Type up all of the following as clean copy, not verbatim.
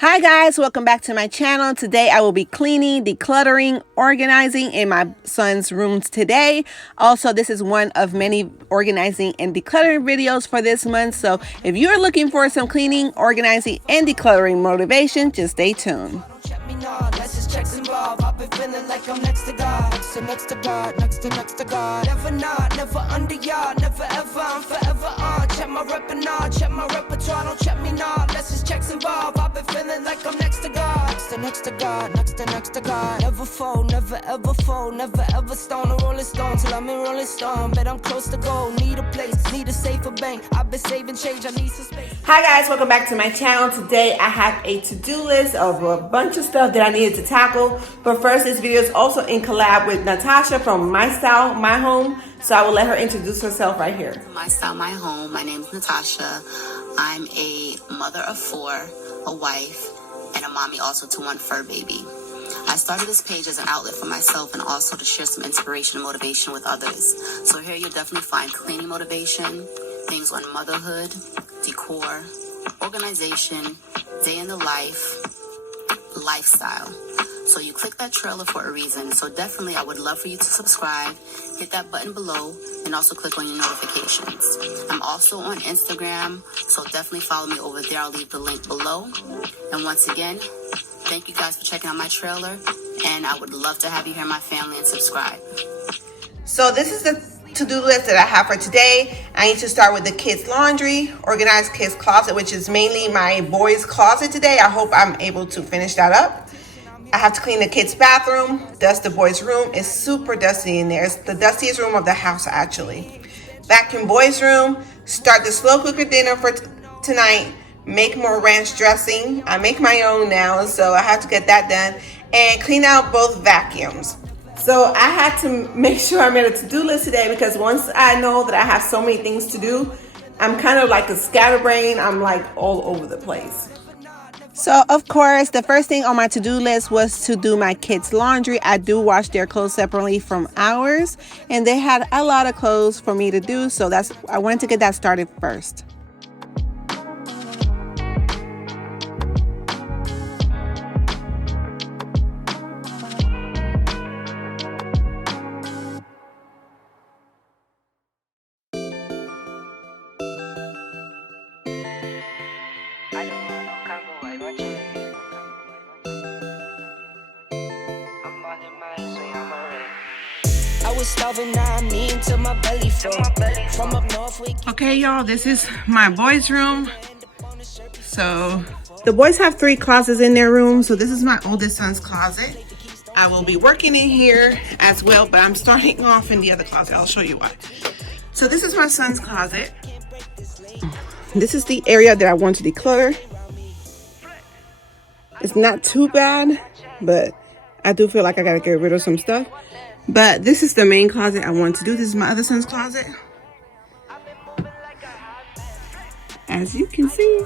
Hi guys, welcome back to my channel. Today I will be cleaning, decluttering, organizing in my son's rooms today. Also, this is one of many organizing and decluttering videos for this month. So if you're looking for some cleaning, organizing, and decluttering motivation, just stay tuned. I've been feeling like I'm next to God, next to God, next to God. Never not, never under yard, never ever, I'm forever on. Check my repertoire, don't check me not. Let's just checks involved. I've been feeling like I'm next to God, next to God, next to God. Never fold, never ever fold, never ever stone a rolling stone till I'm in Rolling Stone. Bet I'm close to goal, need a place, need a safer bank. I've been saving change, I need some space. Hi guys, welcome back to my channel. Today I have a to-do list of a bunch of stuff that I needed to tackle. But first, this video is also in collab with Natasha from My Style, My Home. So I will let her introduce herself right here. My Style, My Home. My name is Natasha. I'm a mother of 4, a wife, and a mommy also to 1 fur baby. I started this page as an outlet for myself and also to share some inspiration and motivation with others. So here you'll definitely find cleaning motivation, things on motherhood, decor, organization, day in the life, lifestyle. So you click that trailer for a reason. So definitely I would love for you to subscribe, hit that button below, and also click on your notifications. I'm also on Instagram, so definitely follow me over there. I'll leave the link below. And once again, thank you guys for checking out my trailer, and I would love to have you here in my family and subscribe. So this is the to-do list that I have for today. I need to start with the kids' laundry, organize kids' closet, which is mainly my boys' closet today. I hope I'm able to finish that up. I have to clean the kids' bathroom, dust the boys' room. It's super dusty in there. It's the dustiest room of the house, actually. Vacuum boys' room, start the slow cooker dinner for tonight, make more ranch dressing. I make my own now, so I have to get that done, and clean out both vacuums. So I had to make sure I made a to-do list today because once I know that I have so many things to do, I'm kind of like a scatterbrain. I'm like all over the place. So, of course, the first thing on my to-do list was to do my kids' laundry. I do wash their clothes separately from ours, and they had a lot of clothes for me to do, so I wanted to get that started first. Okay, y'all, this is my boys' room. So the boys have 3 closets in their room. So this is my oldest son's closet. I will be working in here as well, but I'm starting off in the other closet. I'll show you why. So this is my son's closet. This is the area that I want to declutter. It's not too bad, but I do feel like I gotta get rid of some stuff. But this is the main closet I want to do. This is my other son's closet. As you can see,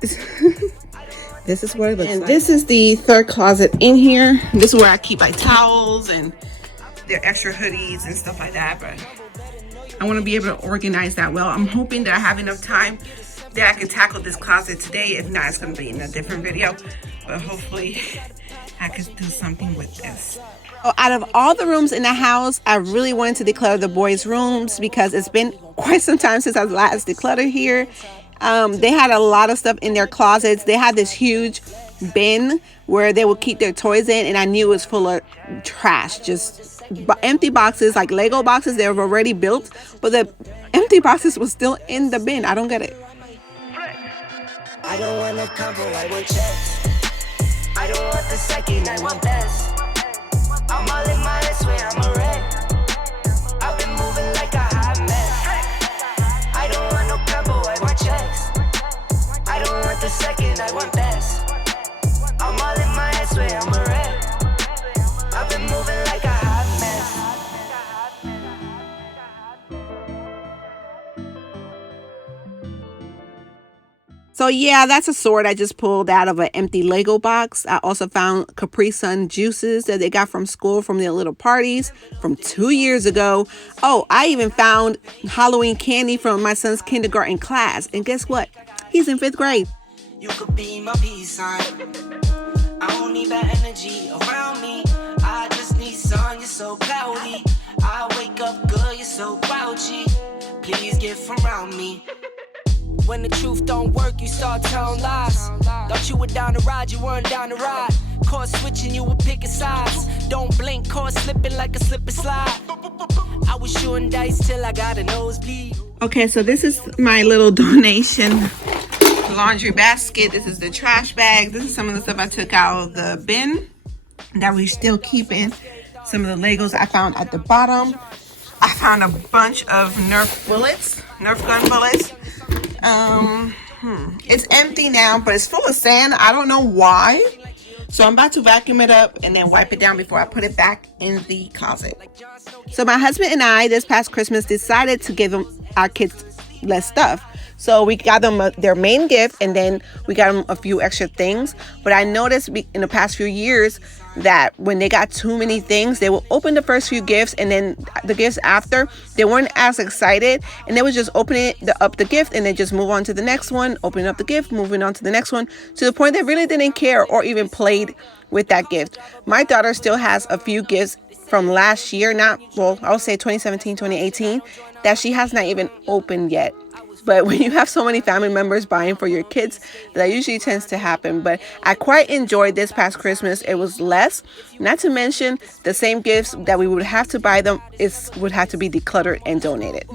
this is what it looks like. And this is the 3rd closet in here. This is where I keep my towels and their extra hoodies and stuff like that. But I want to be able to organize that well. I'm hoping that I have enough time that I can tackle this closet today. If not, it's going to be in a different video. But hopefully I can do something with this. Oh, out of all the rooms in the house, I really wanted to declutter the boys' rooms because it's been quite some time since I last decluttered here. They had a lot of stuff in their closets. They had this huge bin where they would keep their toys in, and I knew it was full of trash, just empty boxes, like Lego boxes. They were already built, but the empty boxes was still in the bin. I don't get it. I don't want no combo, I want checks. I don't want the second, I want best. I'm all in my head, swear I'm a wreck. I've been moving like a hot mess. I don't want no combo, I want checks. I don't want the second, I want best. I'm all in my head, swear I'm a wreck. I've been moving like a hot mess. So yeah, that's a sword I just pulled out of an empty Lego box. I also found Capri Sun juices that they got from school from their little parties from 2 years ago. Oh, I even found Halloween candy from my son's kindergarten class. And guess what? He's in 5th grade. You could be my peace sign. I don't need bad energy around me. I just need sun, you're so cloudy. I wake up good, you're so grouchy. Please get from around me. When the truth don't work, you start telling lies. Thought you were down to ride, you weren't down to ride. Caught switching, you were picking sides. Don't blink, caught slipping like a slip and slide. I was shooting dice till I got a nosebleed. Okay, so this is my little donation laundry basket. This is the trash bag. This is some of the stuff I took out of the bin that we still keeping. Some of the Legos I found at the bottom. I found a bunch of Nerf gun bullets. It's empty now, but it's full of sand. I don't know why. So I'm about to vacuum it up and then wipe it down before I put it back in the closet. So my husband and I this past Christmas decided to give our kids less stuff. So we got them their main gift, and then we got them a few extra things. But I noticed in the past few years that when they got too many things, they will open the first few gifts, and then the gifts after, they weren't as excited, and they would just open up the gift and then just move on to the next one, opening up the gift, moving on to the next one, to the point they really didn't care or even played with that gift. My daughter still has a few gifts from last year, I would say 2017, 2018, that she has not even opened yet. But when you have so many family members buying for your kids, that usually tends to happen. But I quite enjoyed this past Christmas. It was less. Not to mention the same gifts that we would have to buy them would have to be decluttered and donated.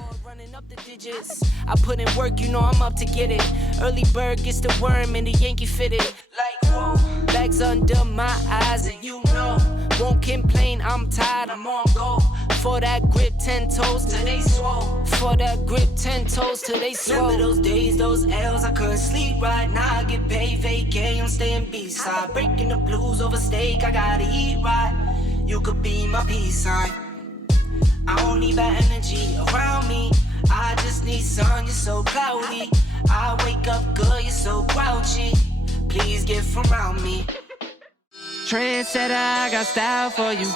I put in work, you know I'm up to get it. Early bird gets the worm and the Yankee fitted. Like, whoa, bags under my eyes and you know, won't complain, I'm tired, I'm on go. For that grip, 10 toes till they swole. For that grip, 10 toes till they swole. Remember those days, those L's, I couldn't sleep right now. I get paid, vacay, I'm staying B-side. Breaking the blues over steak, I gotta eat right. You could be my peace sign. I don't need bad energy around me. I just need sun, you're so cloudy. I wake up good, you're so grouchy. Please get from around me. Trendsetter, I got style for you.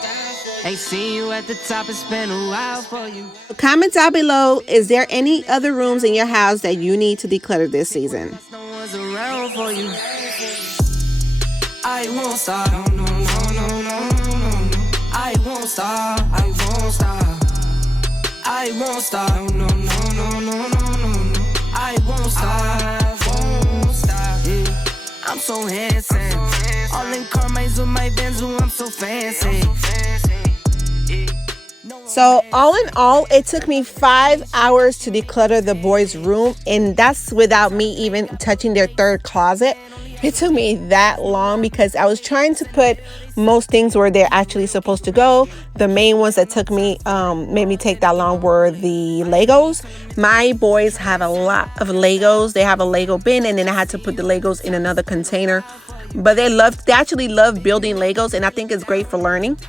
Ain't seen you at the top, it's been a while for you. Comment down below, is there any other rooms in your house that you need to declutter this season? No one's around for you. I won't stop. No, no, no, no, no, no. I won't stop. I won't stop. I won't stop. No, no, no, no, no, no, no. I won't stop. I won't stop. Yeah. I'm so handsome. All in Carmine's with my Benz, I'm so fancy. So all in all, it took me 5 hours to declutter the boys' room, and that's without me even touching their third closet. It took me that long because I was trying to put most things where they're actually supposed to go. The main ones that took me, made me take that long were the Legos. My boys have a lot of Legos. They have a Lego bin, and then I had to put the Legos in another container. But they actually love building Legos, and I think it's great for learning.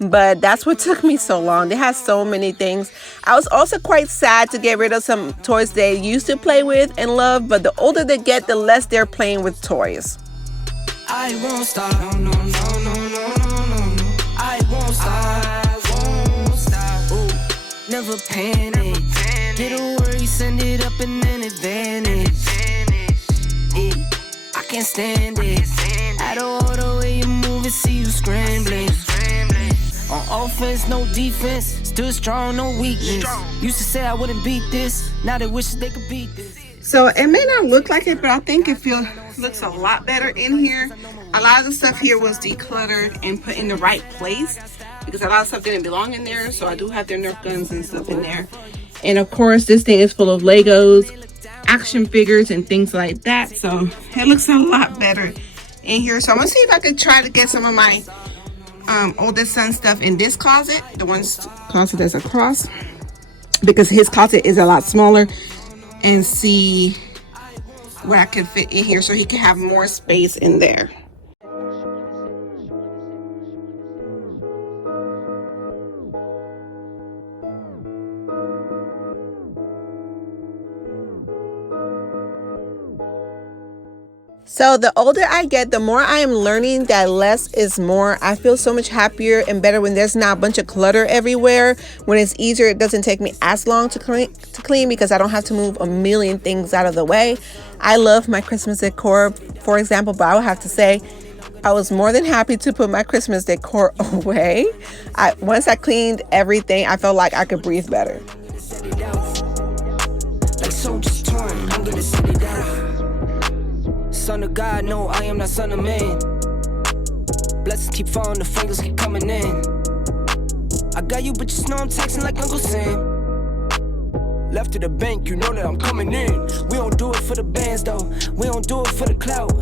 But that's what took me so long. They had so many things. I was also quite sad to get rid of some toys they used to play with and love, but the older they get, the less they're playing with toys. I won't stop. No, no, no, no, no, no, no. I won't stop. I won't stop. Ooh, never panic. Get a worry, send it up and then it vanish. Yeah, I can't stand it. Out of all the way you move it, see you scrambling. On offense, no defense. Still strong, no weakness. Used to say I wouldn't beat this. Now they wish they could beat this. So it may not look like it, but I think it looks a lot better in here. A lot of the stuff here was decluttered and put in the right place because a lot of stuff didn't belong in there. So I do have their Nerf guns and stuff in there. And of course, this thing is full of Legos, action figures, and things like that. So it looks a lot better in here. So I'm gonna see if I could try to get some of my oldest son stuff in this closet, the closet that's across, because his closet is a lot smaller, and see what I can fit in here so he can have more space in there. So the older I get, the more I am learning that less is more. I feel so much happier and better when there's not a bunch of clutter everywhere. When it's easier, it doesn't take me as long to clean because I don't have to move a million things out of the way. I love my Christmas decor, for example, but I would have to say I was more than happy to put my Christmas decor away. Once I cleaned everything, I felt like I could breathe better. Son of God, no, I am not son of man. Blessings keep falling, the fingers keep coming in. I got you, but just know I'm texting like Uncle Sam. Left to the bank, you know that I'm coming in. We don't do it for the bands though, we don't do it for the clout.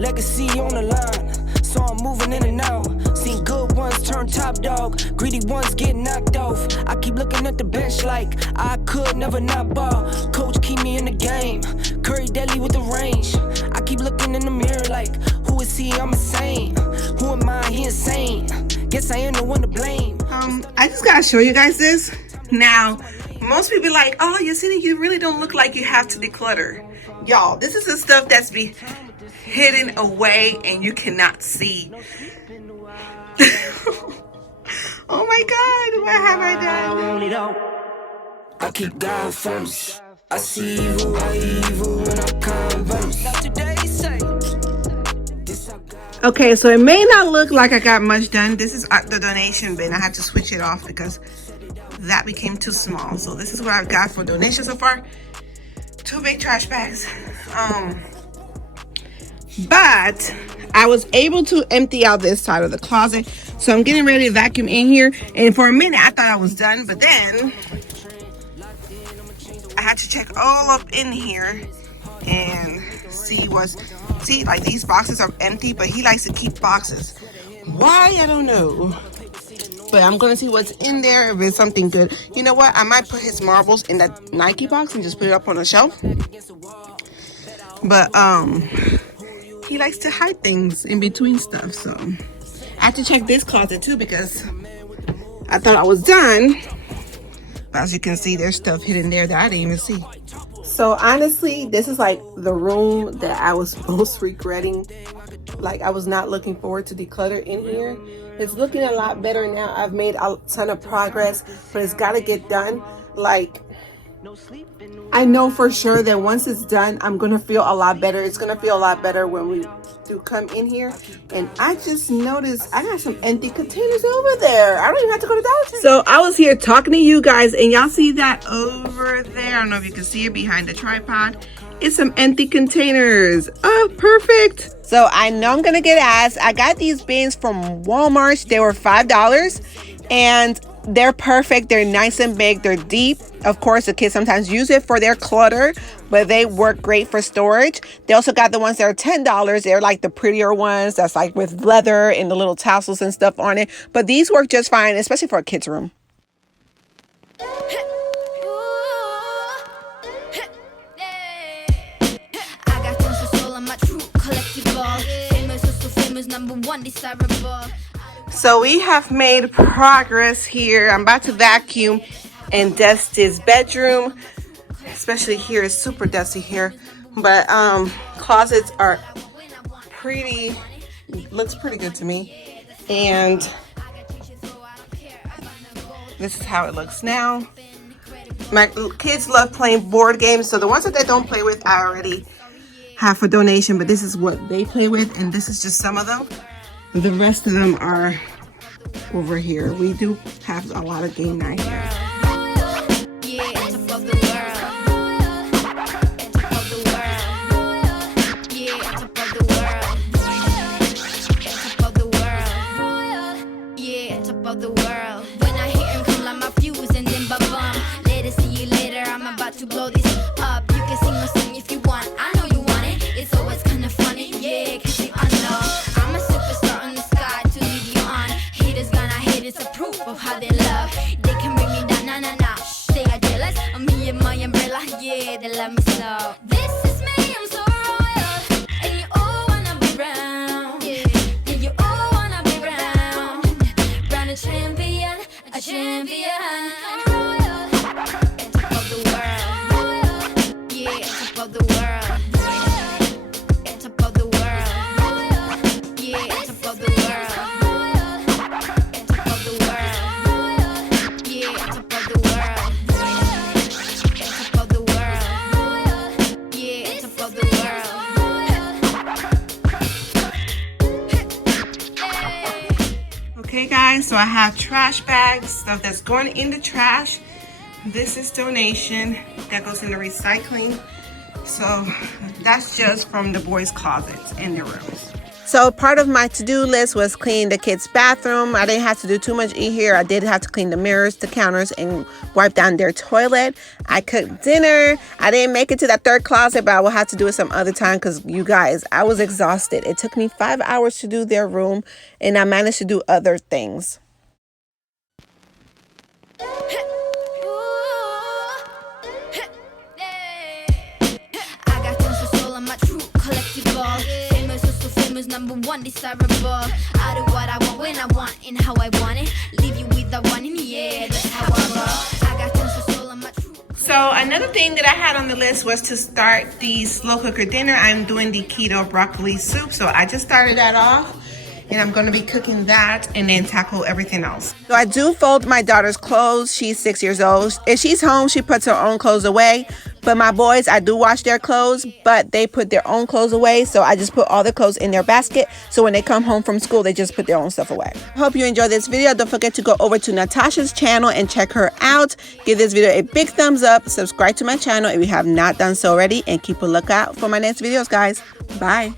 Legacy on the line, so I'm moving in and out. Seen good ones turn top dog, greedy ones get knocked off. I keep looking at the bench like I could never not ball. Coach keep me in the game, Curry deadly with the range. I keep looking in the mirror like, who is he? I'm insane. Who am I? He insane. Guess I am the one to blame. I just gotta show you guys this. Now, most people are like, oh, Yesenia, you really don't look like you have to declutter. Y'all, this is the stuff that's be hidden away and you cannot see. Oh my God, what have I done? I keep God first. I see evil when I converse. Not today, say. Okay, so it may not look like I got much done. This is the donation bin. I had to switch it off because that became too small. So this is what I've got for donations so far. 2 big trash bags. But I was able to empty out this side of the closet. So I'm getting ready to vacuum in here. And for a minute, I thought I was done. But then I had to check all up in here and see like these boxes are empty, but he likes to keep boxes. Why? I don't know. But I'm gonna see what's in there, if it's something good. You know what? I might put his marbles in that Nike box and just put it up on the shelf. But he likes to hide things in between stuff, so I have to check this closet too because I thought I was done. But as you can see, there's stuff hidden there that I didn't even see. So honestly, this is like the room that I was most regretting. Like I was not looking forward to declutter in here. It's looking a lot better now. I've made a ton of progress, but it's got to get done. Like I know for sure that once it's done, I'm going to feel a lot better. It's going to feel a lot better when we do come in here. And I just noticed I got some empty containers over there. I don't even have to go to Dollar Tree. So I was here talking to you guys, and y'all see that over there? I don't know if you can see it behind the tripod. It's some empty containers. Oh, perfect. So I know I'm going to get asked. I got these bins from Walmart. They were $5. And they're perfect. They're nice and big. They're deep. Of course, the kids sometimes use it for their clutter, but they work great for storage. They also got the ones that are $10. They're like the prettier ones that's like with leather and the little tassels and stuff on it. But these work just fine, especially for a kid's room. So we have made progress here. I'm about to vacuum and dust his bedroom. Especially here, it's super dusty here. But closets are looks pretty good to me. And this is how it looks now. My kids love playing board games. So the ones that they don't play with, I already have for donation. But this is what they play with. And this is just some of them. The rest of them are over here. We do have a lot of game night here. Of how they love, they can bring me Okay guys, so I have trash bags, stuff that's going in the trash. This is donation that goes into recycling. So that's just from the boys' closets in their rooms. So part of my to-do list was clean the kids' bathroom. I didn't have to do too much in here. I did have to clean the mirrors, the counters, and wipe down their toilet. I cooked dinner. I didn't make it to that third closet, but I will have to do it some other time because you guys, I was exhausted. It took me 5 hours to do their room, and I managed to do other things. #1 desirable. I do what I want when I want and how I want it. Leave you with the one in the air. That's how I roll. I got tons of soul on my true. So another thing that I had on the list was to start the slow cooker dinner. I'm doing the keto broccoli soup, so I just started that off. And I'm going to be cooking that and then tackle everything else. So I do fold my daughter's clothes. She's 6 years old. If she's home, she puts her own clothes away. But my boys, I do wash their clothes, but they put their own clothes away. So I just put all the clothes in their basket. So when they come home from school, they just put their own stuff away. I hope you enjoyed this video. Don't forget to go over to Natasha's channel and check her out. Give this video a big thumbs up. Subscribe to my channel if you have not done so already. And keep a lookout for my next videos, guys. Bye.